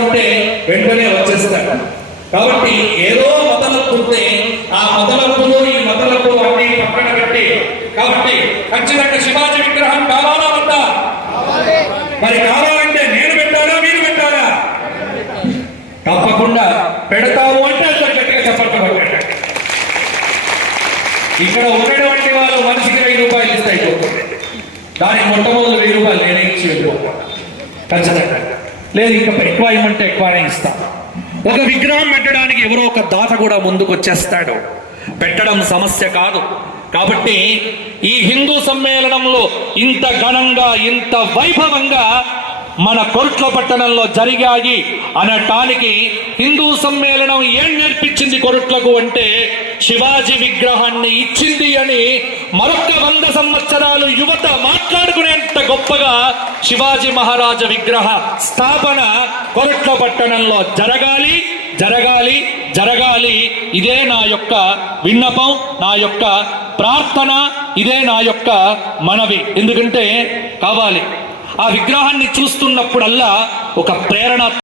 అంటే వెంటనే వచ్చేస్తాడు. కాబట్టి ఏదో మొదలవుతుంటే ఆ మొదలవులు ఈ మొదలకు అన్ని పక్కన పెట్టి, కాబట్టి ఖచ్చితంగా శివాజీ విగ్రహం కావాలా వద్దా? మరి కావాలంటే నేను పెట్టాలా మీరు పెట్టాలా? తప్పకుండా పెడతాము అంటే గట్టిగా చెప్పండి. ఇక్కడ ఉన్నటువంటి వాళ్ళు మనిషికి 1000 రూపాయలు ఇస్తాయి, దానికి మొట్టమొదటి 1000 రూపాయలు నేనే ఇచ్చి వెళ్ళిపోతాను ఖచ్చితంగా. లేదు ఇంకా ఎక్కువ ఇవ్వమంటే ఎక్కువనే ఇస్తా. ఒక విగ్రహం పెట్టడానికి ఎవరో ఒక దాత కూడా ముందుకు వచ్చేస్తాడు. పెట్టడం సమస్య కాదు. కాబట్టి ఈ హిందూ సమ్మేళనంలో ఇంత ఘనంగా ఇంత వైభవంగా మన కొరుట్ల పట్టణంలో జరిగాయి అనటానికి హిందూ సమ్మేళనం ఏం నేర్పించింది కొరుట్లకు అంటే శివాజీ విగ్రహాన్ని ఇచ్చింది అని మరొక 100 సంవత్సరాలు యువత మాట్లాడుకునేంత గొప్పగా శివాజీ మహారాజ విగ్రహ స్థాపన కొరుట్ల పట్టణంలో జరగాలి జరగాలి జరగాలి. ఇదే నా యొక్క విన్నపం, నా యొక్క ప్రార్థన, ఇదే నా యొక్క మనవి. ఎందుకంటే కావాలి ఆ విగ్రహాన్ని చూస్తున్నప్పుడల్లా ఒక ప్రేరణ